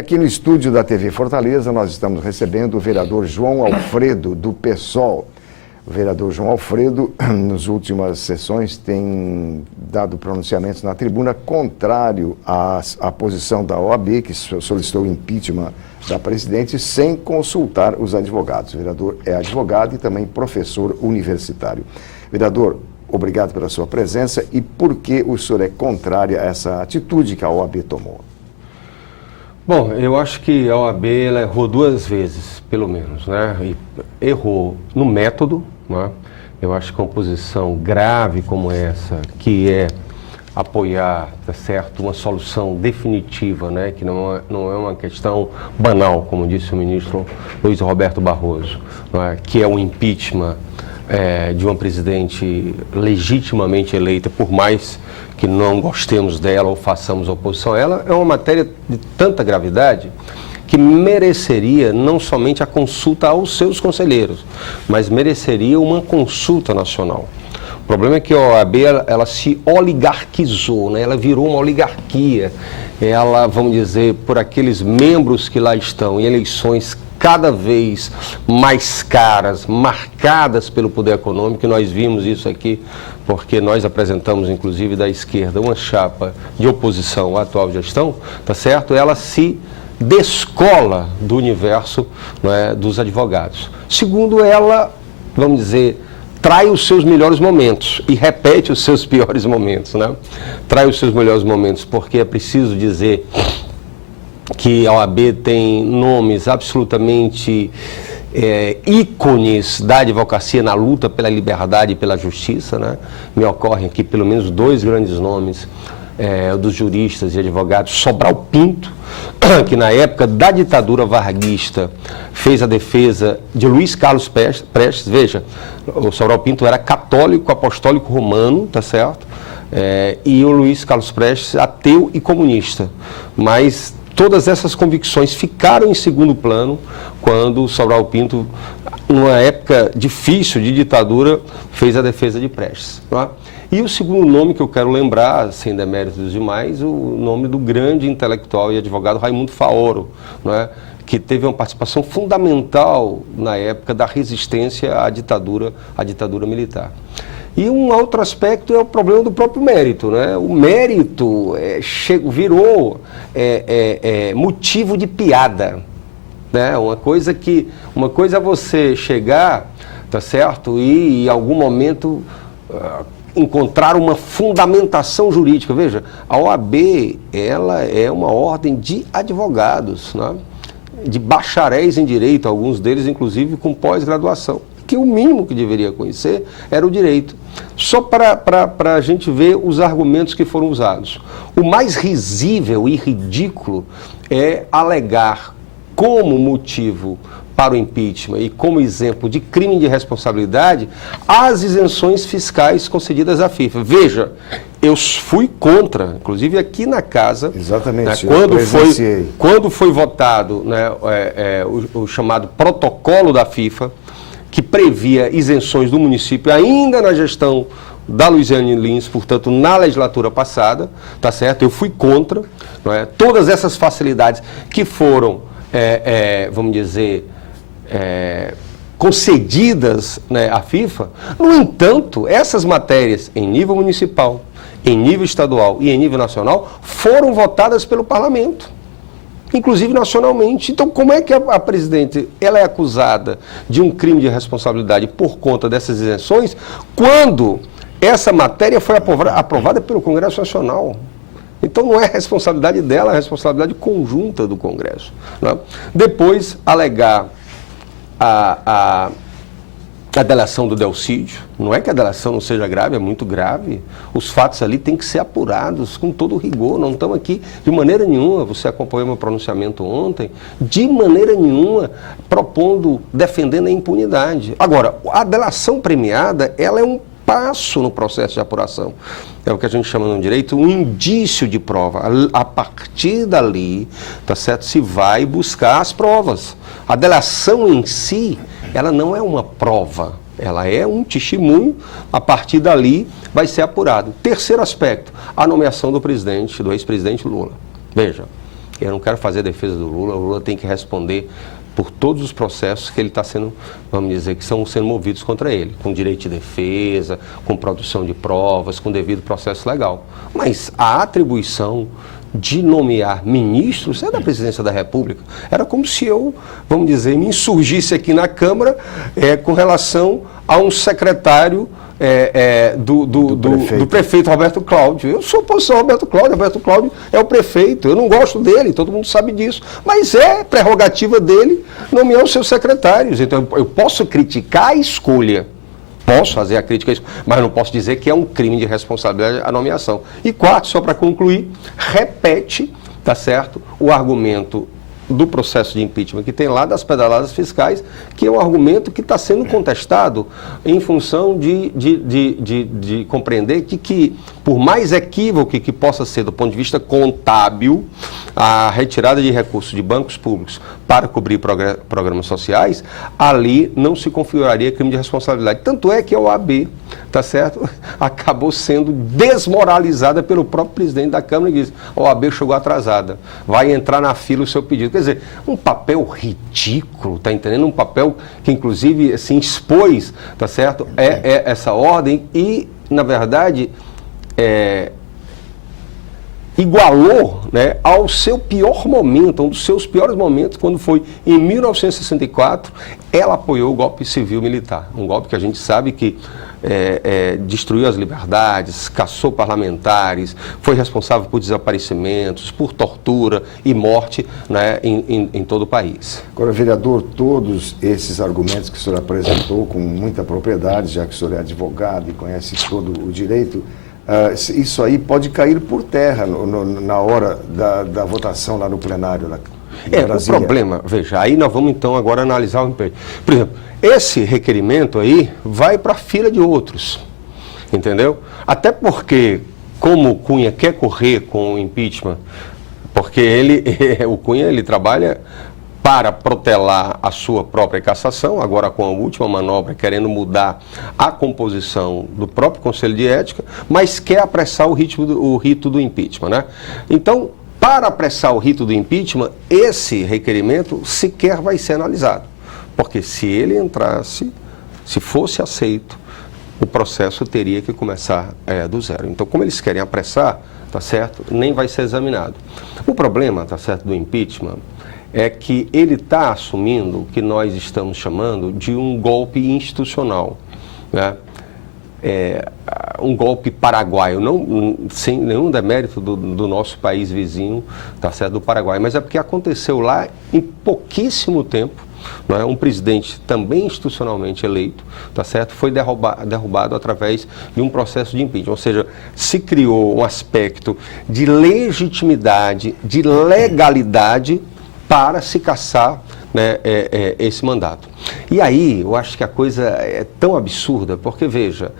aqui no estúdio da TV Fortaleza, nós estamos recebendo o vereador João Alfredo, do PSOL. O vereador João Alfredo, nas últimas sessões, tem dado pronunciamentos na tribuna contrário à posição da OAB, que solicitou o impeachment da presidente, sem consultar os advogados. O vereador é advogado e também professor universitário. Vereador, obrigado pela sua presença. E por que o senhor é contrário a essa atitude que a OAB tomou? Bom, eu acho que a OAB ela errou duas vezes, pelo menos, né? E errou no método, né? Eu acho que uma posição grave como essa, que é apoiar, tá certo, uma solução definitiva, né? Que não é uma questão banal, como disse o ministro Luiz Roberto Barroso, né? Que é o impeachment de uma presidente legitimamente eleita, por mais que não gostemos dela ou façamos oposição a ela, é uma matéria de tanta gravidade que mereceria não somente a consulta aos seus conselheiros, mas mereceria uma consulta nacional. O problema é que a OAB ela se oligarquizou, né? Ela virou uma oligarquia. Ela, vamos dizer, por aqueles membros que lá estão em eleições cada vez mais caras, marcadas pelo poder econômico, e nós vimos isso aqui, porque nós apresentamos, inclusive, da esquerda, uma chapa de oposição à atual gestão, tá certo? Ela se descola do universo, não é, dos advogados. Segundo, ela, vamos dizer, trai os seus melhores momentos e repete os seus piores momentos, né? Trai os seus melhores momentos, porque é preciso dizer que a OAB tem nomes absolutamente ícones da advocacia na luta pela liberdade e pela justiça, né? Me ocorrem aqui pelo menos dois grandes nomes dos juristas e advogados. Sobral Pinto, que na época da ditadura varguista fez a defesa de Luiz Carlos Prestes. Veja, o Sobral Pinto era católico, apostólico romano, tá certo? E o Luiz Carlos Prestes ateu e comunista, mas todas essas convicções ficaram em segundo plano quando o Sobral Pinto, numa época difícil de ditadura, fez a defesa de Prestes. Não é? E o segundo nome que eu quero lembrar, sem deméritos dos demais, o nome do grande intelectual e advogado Raimundo Faoro, não é? Que teve uma participação fundamental na época da resistência à ditadura militar. E um outro aspecto é o problema do próprio mérito, né? O mérito virou motivo de piada, né? Uma coisa é você chegar, tá certo? E em algum momento encontrar uma fundamentação jurídica. Veja, a OAB, ela é uma ordem de advogados, né? De bacharéis em direito, alguns deles inclusive com pós-graduação, que o mínimo que deveria conhecer era o direito. Só para a gente ver os argumentos que foram usados. O mais risível e ridículo é alegar como motivo para o impeachment e como exemplo de crime de responsabilidade as isenções fiscais concedidas à FIFA. Veja, eu fui contra, inclusive aqui na casa. Exatamente, né, quando foi votado, né, o chamado protocolo da FIFA, que previa isenções do município ainda na gestão da Luiziane Lins, portanto, na legislatura passada, tá certo? Eu fui contra, não é? Todas essas facilidades que foram, vamos dizer, concedidas, né, à FIFA. No entanto, essas matérias em nível municipal, em nível estadual e em nível nacional foram votadas pelo parlamento, inclusive nacionalmente. Então, como é que a presidente ela é acusada de um crime de responsabilidade por conta dessas isenções, quando essa matéria foi aprovada pelo Congresso Nacional? Então, não é responsabilidade dela, é responsabilidade conjunta do Congresso, né? Depois, alegar a delação do Delcídio. Não é que a delação não seja grave, é muito grave. Os fatos ali têm que ser apurados com todo rigor. Não estamos aqui de maneira nenhuma, você acompanhou meu pronunciamento ontem, de maneira nenhuma defendendo a impunidade. Agora, a delação premiada, ela é um passo no processo de apuração. É o que a gente chama no direito um indício de prova. A partir dali, tá certo, se vai buscar as provas. A delação em si, ela não é uma prova, ela é um testemunho. A partir dali vai ser apurado. Terceiro aspecto, a nomeação do ex-presidente Lula. Veja, Eu não quero fazer a defesa do Lula, o Lula tem que responder por todos os processos que ele está sendo, vamos dizer, que estão sendo movidos contra ele, com direito de defesa, com produção de provas, com devido processo legal. Mas a atribuição de nomear ministros é da Presidência da República. Era como se eu, vamos dizer, me insurgisse aqui na Câmara com relação a um secretário do prefeito Roberto Cláudio. Eu sou oposição ao Roberto Cláudio é o prefeito, eu não gosto dele, todo mundo sabe disso, mas é prerrogativa dele nomear os seus secretários. Então eu posso criticar a escolha, posso fazer a crítica, mas não posso dizer que é um crime de responsabilidade a nomeação. E quarto, só para concluir, repete, tá certo, o argumento do processo de impeachment que tem lá das pedaladas fiscais, que é um argumento que está sendo contestado em função de compreender que, por mais equívoco que possa ser do ponto de vista contábil, a retirada de recursos de bancos públicos para cobrir programas sociais, ali não se configuraria crime de responsabilidade. Tanto é que a OAB, tá certo, acabou sendo desmoralizada pelo próprio presidente da Câmara e disse: a OAB chegou atrasada, vai entrar na fila o seu pedido. Quer dizer, um papel ridículo, tá entendendo? Um papel que inclusive assim, expôs, tá certo, essa ordem e, na verdade, igualou, né, ao seu pior momento, um dos seus piores momentos, quando foi em 1964, ela apoiou o golpe civil-militar. Um golpe que a gente sabe que destruiu as liberdades, caçou parlamentares, foi responsável por desaparecimentos, por tortura e morte, né, em todo o país. Agora, vereador, todos esses argumentos que o senhor apresentou com muita propriedade, já que o senhor é advogado e conhece todo o direito, isso aí pode cair por terra na hora da votação lá no plenário da Brasília. O problema, veja, aí nós vamos então agora analisar o impeachment. Por exemplo, esse requerimento aí vai para a fila de outros, entendeu? Até porque, como o Cunha quer correr com o impeachment, porque o Cunha ele trabalha para protelar a sua própria cassação, agora com a última manobra, querendo mudar a composição do próprio Conselho de Ética, mas quer apressar o rito do impeachment, né? Então, para apressar o rito do impeachment, esse requerimento sequer vai ser analisado, porque se ele entrasse, se fosse aceito, o processo teria que começar do zero. Então, como eles querem apressar, tá certo, nem vai ser examinado. O problema, tá certo, do impeachment é que ele está assumindo o que nós estamos chamando de um golpe institucional, né? Um golpe paraguaio, não, sem nenhum demérito do nosso país vizinho, tá certo, do Paraguai, mas é porque aconteceu lá em pouquíssimo tempo, não é? Um presidente também institucionalmente eleito, tá certo, foi derrubado através de um processo de impeachment, ou seja, se criou um aspecto de legitimidade, de legalidade para se cassar, né, esse mandato. E aí, eu acho que a coisa é tão absurda, porque, veja,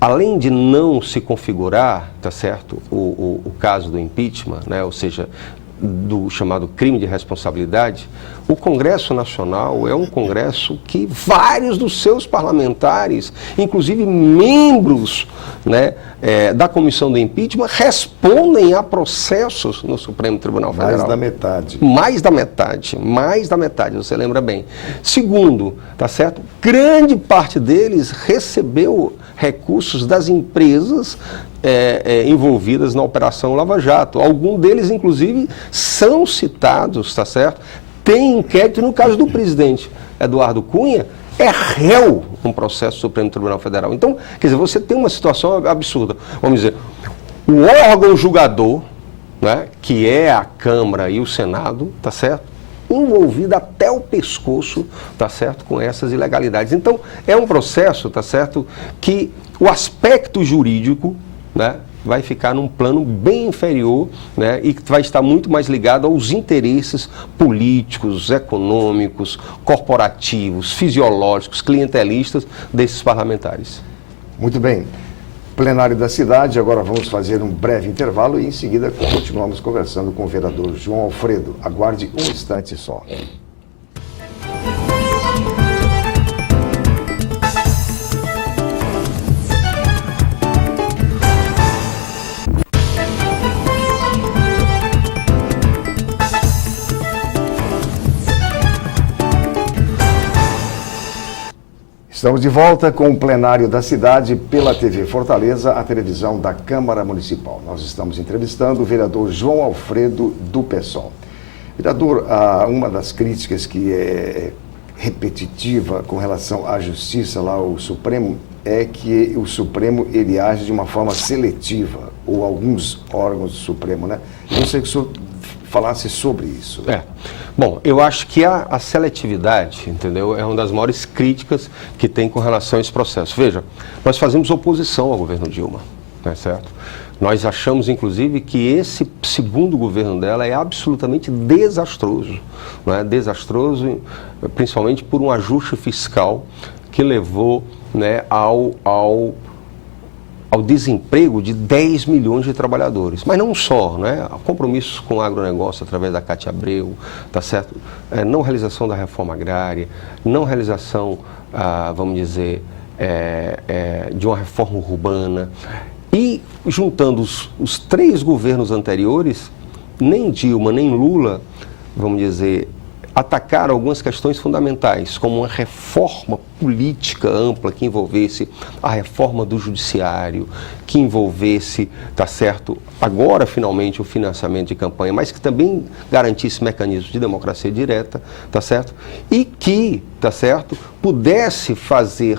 além de não se configurar, tá certo, o caso do impeachment, né, ou seja, do chamado crime de responsabilidade, o Congresso Nacional é um Congresso que vários dos seus parlamentares, inclusive membros, né, da comissão do impeachment, respondem a processos no Supremo Tribunal Federal. Mais da metade. Mais da metade, você lembra bem. Segundo, tá certo? Grande parte deles recebeu recursos das empresas envolvidas na Operação Lava Jato. Alguns deles, inclusive, são citados, tá certo? Tem inquérito, no caso do presidente Eduardo Cunha, é réu um processo do Supremo Tribunal Federal. Então, quer dizer, você tem uma situação absurda. Vamos dizer, o órgão julgador, né, que é a Câmara e o Senado, tá certo? Envolvido até o pescoço, tá certo, com essas ilegalidades. Então, é um processo, tá certo, que o aspecto jurídico, né, vai ficar num plano bem inferior, né, e vai estar muito mais ligado aos interesses políticos, econômicos, corporativos, fisiológicos, clientelistas desses parlamentares. Muito bem. Plenário da cidade, agora vamos fazer um breve intervalo e em seguida continuamos conversando com o vereador João Alfredo. Aguarde um instante só. Estamos de volta com o plenário da cidade pela TV Fortaleza, a televisão da Câmara Municipal. Nós estamos entrevistando o vereador João Alfredo, do PSOL. Vereador, uma das críticas que é repetitiva com relação à justiça lá, ao Supremo, é que o Supremo ele age de uma forma seletiva, ou alguns órgãos do Supremo, né? Eu gostaria que o senhor falasse sobre isso. Bom, eu acho que a seletividade, entendeu, é uma das maiores críticas que tem com relação a esse processo. Veja, nós fazemos oposição ao governo Dilma, não é certo? Nós achamos, inclusive, que esse segundo governo dela é absolutamente desastroso, não é? Desastroso, principalmente por um ajuste fiscal que levou, né, ao desemprego de 10 milhões de trabalhadores. Mas não só, né? Compromissos com o agronegócio através da Cátia Abreu, tá certo? Não realização da reforma agrária, não realização, vamos dizer, de uma reforma urbana. E juntando os três governos anteriores, nem Dilma, nem Lula, vamos dizer, atacaram algumas questões fundamentais, como uma reforma política ampla que envolvesse a reforma do judiciário, que envolvesse, tá certo, agora finalmente o financiamento de campanha, mas que também garantisse mecanismos de democracia direta, tá certo? E que, tá certo, pudesse fazer,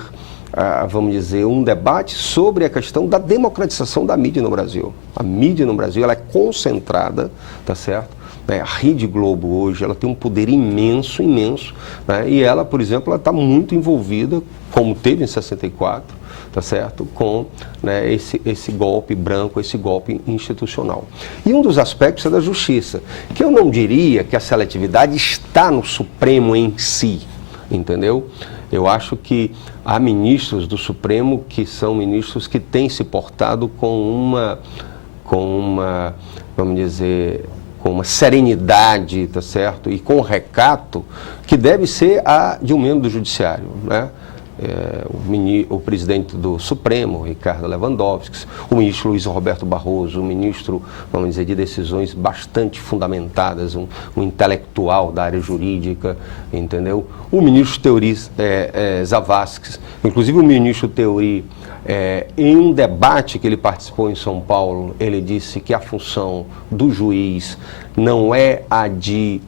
vamos dizer, um debate sobre a questão da democratização da mídia no Brasil. A mídia no Brasil, ela é concentrada, tá certo? A Rede Globo hoje, ela tem um poder imenso, imenso, né? E ela, por exemplo, ela está muito envolvida, como teve em 64, tá certo? Com, né, esse golpe branco, esse golpe institucional. E um dos aspectos é da justiça, que eu não diria que a seletividade está no Supremo em si, entendeu? Eu acho que há ministros do Supremo que são ministros que têm se portado com uma, vamos dizer, com uma serenidade, tá certo? E com um recato que deve ser a de um membro do Judiciário, né? O presidente do Supremo, Ricardo Lewandowski, o ministro Luiz Roberto Barroso, o ministro, vamos dizer, de decisões bastante fundamentadas, um intelectual da área jurídica, entendeu? O ministro Teori Zavascki, inclusive o ministro Teori, em um debate que ele participou em São Paulo, ele disse que a função do juiz não é a de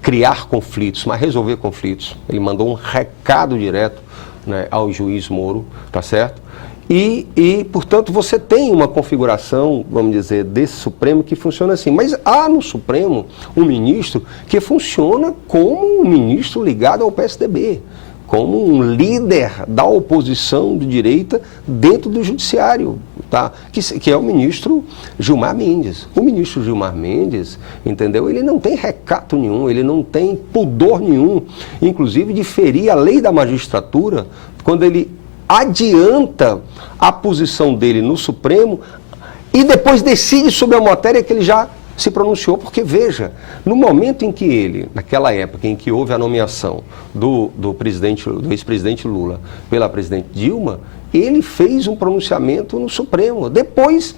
criar conflitos, mas resolver conflitos. Ele mandou um recado direto, né, ao juiz Moro, tá certo? E, portanto, você tem uma configuração, vamos dizer, desse Supremo que funciona assim. Mas há no Supremo um ministro que funciona como um ministro ligado ao PSDB, como um líder da oposição de direita dentro do judiciário, tá? Que é o ministro Gilmar Mendes. O ministro Gilmar Mendes, entendeu? Ele não tem recato nenhum, ele não tem pudor nenhum, inclusive de ferir a lei da magistratura, quando ele adianta a posição dele no Supremo e depois decide sobre a matéria que ele já se pronunciou, porque veja, no momento em que ele, naquela época em que houve a nomeação do ex-presidente Lula pela presidente Dilma, ele fez um pronunciamento no Supremo. Depois,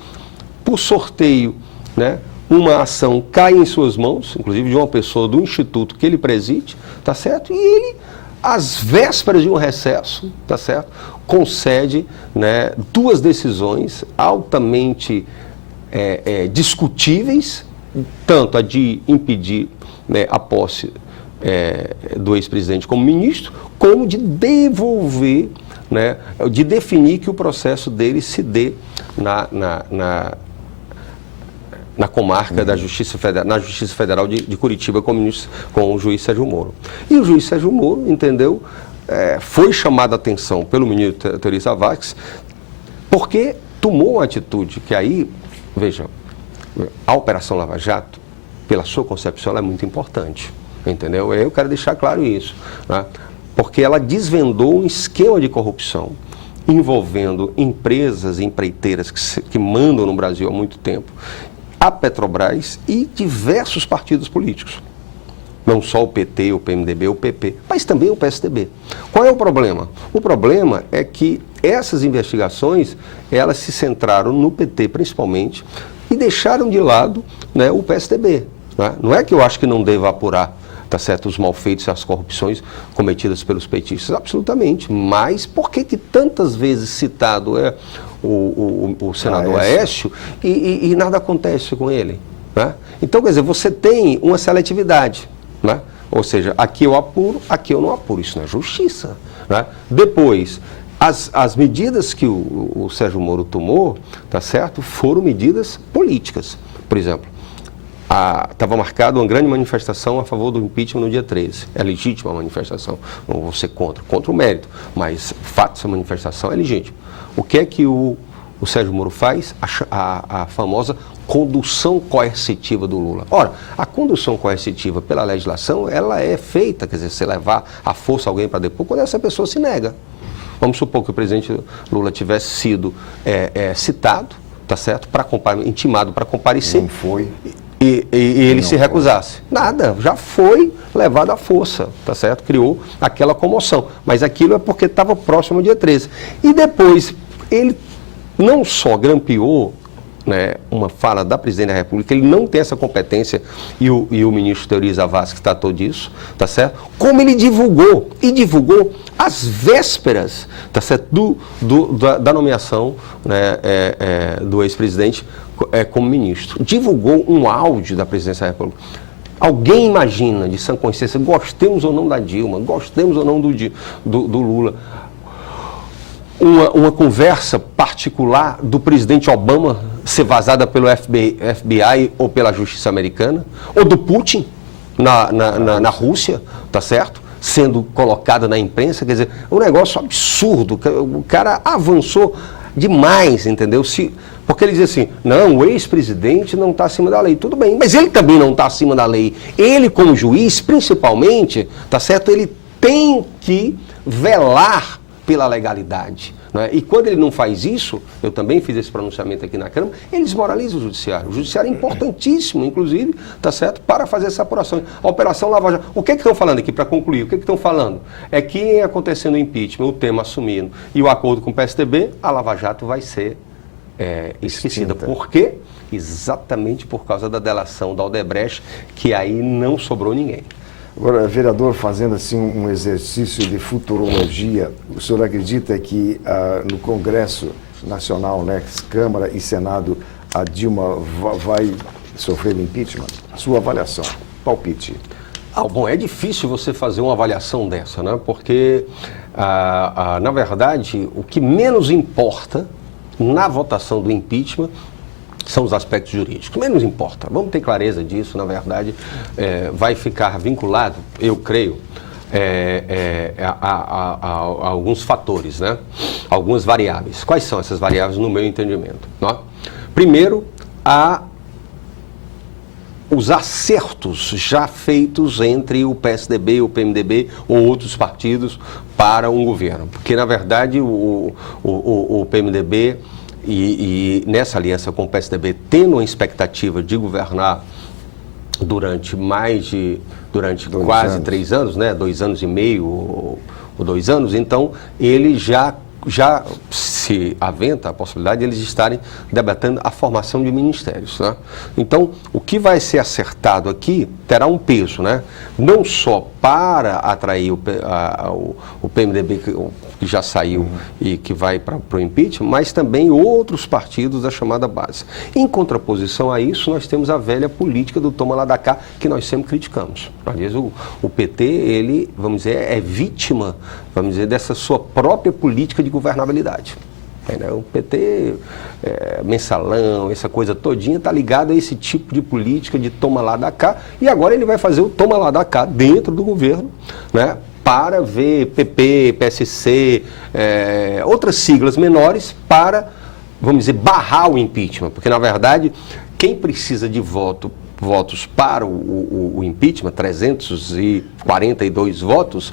por sorteio, né, uma ação cai em suas mãos, inclusive de uma pessoa do instituto que ele preside, tá certo? E ele, às vésperas de um recesso, tá certo, concede, né, duas decisões altamente discutíveis, tanto a de impedir, né, a posse do ex-presidente como ministro, como de devolver, né, de definir que o processo dele se dê na comarca da Justiça Federal, na Justiça Federal de Curitiba com o juiz Sérgio Moro. E o juiz Sérgio Moro, entendeu, foi chamado a atenção pelo ministro Teori Zavascki, porque tomou uma atitude que aí, veja, a Operação Lava Jato, pela sua concepção, ela é muito importante, entendeu? Eu quero deixar claro isso, né? Porque ela desvendou um esquema de corrupção envolvendo empresas e empreiteiras que mandam no Brasil há muito tempo, a Petrobras e diversos partidos políticos. Não só o PT, o PMDB, o PP, mas também o PSDB. Qual é o problema? O problema é que essas investigações, elas se centraram no PT principalmente e deixaram de lado, né, o PSDB. Né? Não é que eu acho que não deva apurar, tá tá certo, os malfeitos e as corrupções cometidas pelos petistas? Absolutamente. Mas por que tantas vezes citado é o senador Aécio e nada acontece com ele? Né? Então, quer dizer, você tem uma seletividade, né? Ou seja, aqui eu apuro, aqui eu não apuro. Isso não é justiça. Né? Depois, as medidas que o Sérgio Moro tomou, tá certo, foram medidas políticas. Por exemplo, estava marcada uma grande manifestação a favor do impeachment no dia 13. É legítima a manifestação, não vou ser contra o mérito, mas o fato dessa manifestação é legítimo. O que é que o Sérgio Moro faz? A famosa condução coercitiva do Lula. Ora, a condução coercitiva pela legislação, ela é feita, quer dizer, você levar à força alguém para depor, quando essa pessoa se nega. Vamos supor que o presidente Lula tivesse sido citado, tá certo, intimado para comparecer. Não foi. E ele se recusasse. Nada, já foi levado à força, tá certo? Criou aquela comoção. Mas aquilo é porque estava próximo ao dia 13. E depois, ele não só grampeou, né, uma fala da presidente da República, ele não tem essa competência, e o ministro Teori Zavascki tratou disso, tá certo? Como ele divulgou às vésperas, tá certo, da nomeação, né, do ex-presidente como ministro. Divulgou um áudio da presidência da República. Alguém imagina, de sã consciência, gostemos ou não da Dilma, gostemos ou não do Lula, uma conversa particular do presidente Obama ser vazada pelo FBI ou pela justiça americana, ou do Putin na Rússia, tá certo? Sendo colocada na imprensa, quer dizer, um negócio absurdo, o cara avançou demais, entendeu? Porque ele diz assim, não, o ex-presidente não está acima da lei. Tudo bem, mas ele também não está acima da lei. Ele, como juiz, principalmente, tá certo? Ele tem que velar pela legalidade. Né? E quando ele não faz isso, eu também fiz esse pronunciamento aqui na Câmara, ele desmoraliza o Judiciário. O Judiciário é importantíssimo, inclusive, tá certo, para fazer essa apuração. A Operação Lava Jato. O que estão falando aqui, para concluir? O que estão falando? É que acontecendo o impeachment, o tema assumindo e o acordo com o PSDB, a Lava Jato vai ser esquecida. Por quê? Exatamente por causa da delação da Odebrecht, que aí não sobrou ninguém. Agora, vereador, fazendo assim um exercício de futurologia, o senhor acredita que no Congresso Nacional, né, Câmara e Senado, a Dilma vai sofrer impeachment? Sua avaliação, palpite. Bom, é difícil você fazer uma avaliação dessa, né? Porque, na verdade, o que menos importa na votação do impeachment são os aspectos jurídicos. Menos importa. Vamos ter clareza disso, na verdade, vai ficar vinculado, eu creio, a alguns fatores, né? Algumas variáveis. Quais são essas variáveis no meu entendimento? Né? Primeiro, os acertos já feitos entre o PSDB, o PMDB ou outros partidos para um governo. Porque, na verdade, o PMDB e nessa aliança com o PSDB, tendo uma expectativa de governar durante quase 3 anos, né? 2 anos e meio ou 2 anos, então ele já se aventa a possibilidade de eles estarem debatendo a formação de ministérios. Né? Então, o que vai ser acertado aqui terá um peso, né? Não só para atrair o PMDB, que já saiu e que vai para o impeachment, mas também outros partidos da chamada base. Em contraposição a isso, nós temos a velha política do toma lá da cá, que nós sempre criticamos. Aliás, o PT, ele, vamos dizer, é vítima, vamos dizer, dessa sua própria política de governabilidade. O PT, mensalão, essa coisa todinha, está ligado a esse tipo de política de toma lá da cá, e agora ele vai fazer o toma lá da cá dentro do governo, né, para ver PP, PSC, outras siglas menores para, vamos dizer, barrar o impeachment, porque na verdade quem precisa de votos para o impeachment, 342 votos,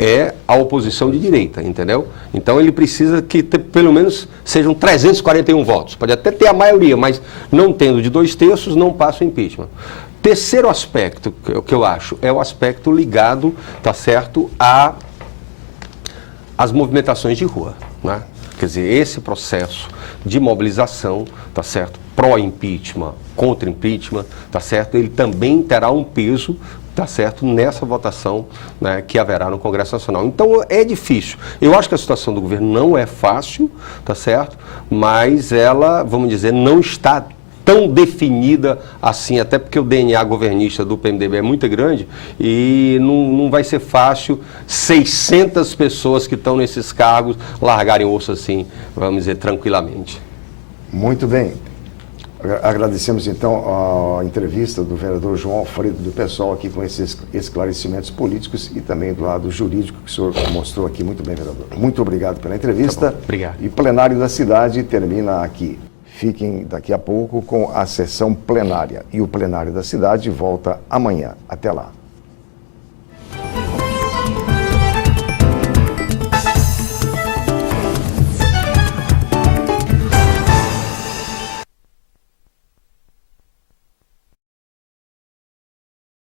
é a oposição de direita, entendeu? Então ele precisa que pelo menos sejam 341 votos. Pode até ter a maioria, mas não tendo de 2/3, não passa o impeachment. Terceiro aspecto que eu acho é o aspecto ligado, tá certo, às movimentações de rua, né? Quer dizer, esse processo de mobilização, tá certo? Pró-impeachment, contra impeachment, tá certo? Ele também terá um peso, tá certo? Nessa votação, né, que haverá no Congresso Nacional. Então é difícil. Eu acho que a situação do governo não é fácil, tá certo? Mas ela, vamos dizer, não está tão definida assim, até porque o DNA governista do PMDB é muito grande e não vai ser fácil 600 pessoas que estão nesses cargos largarem o osso assim, vamos dizer, tranquilamente. Muito bem. Agradecemos então a entrevista do vereador João Alfredo do PSOL aqui com esses esclarecimentos políticos e também do lado jurídico que o senhor mostrou aqui muito bem, vereador. Muito obrigado pela entrevista. Tá bom, obrigado. E o plenário da cidade termina aqui. Fiquem daqui a pouco com a sessão plenária. E o plenário da cidade volta amanhã. Até lá.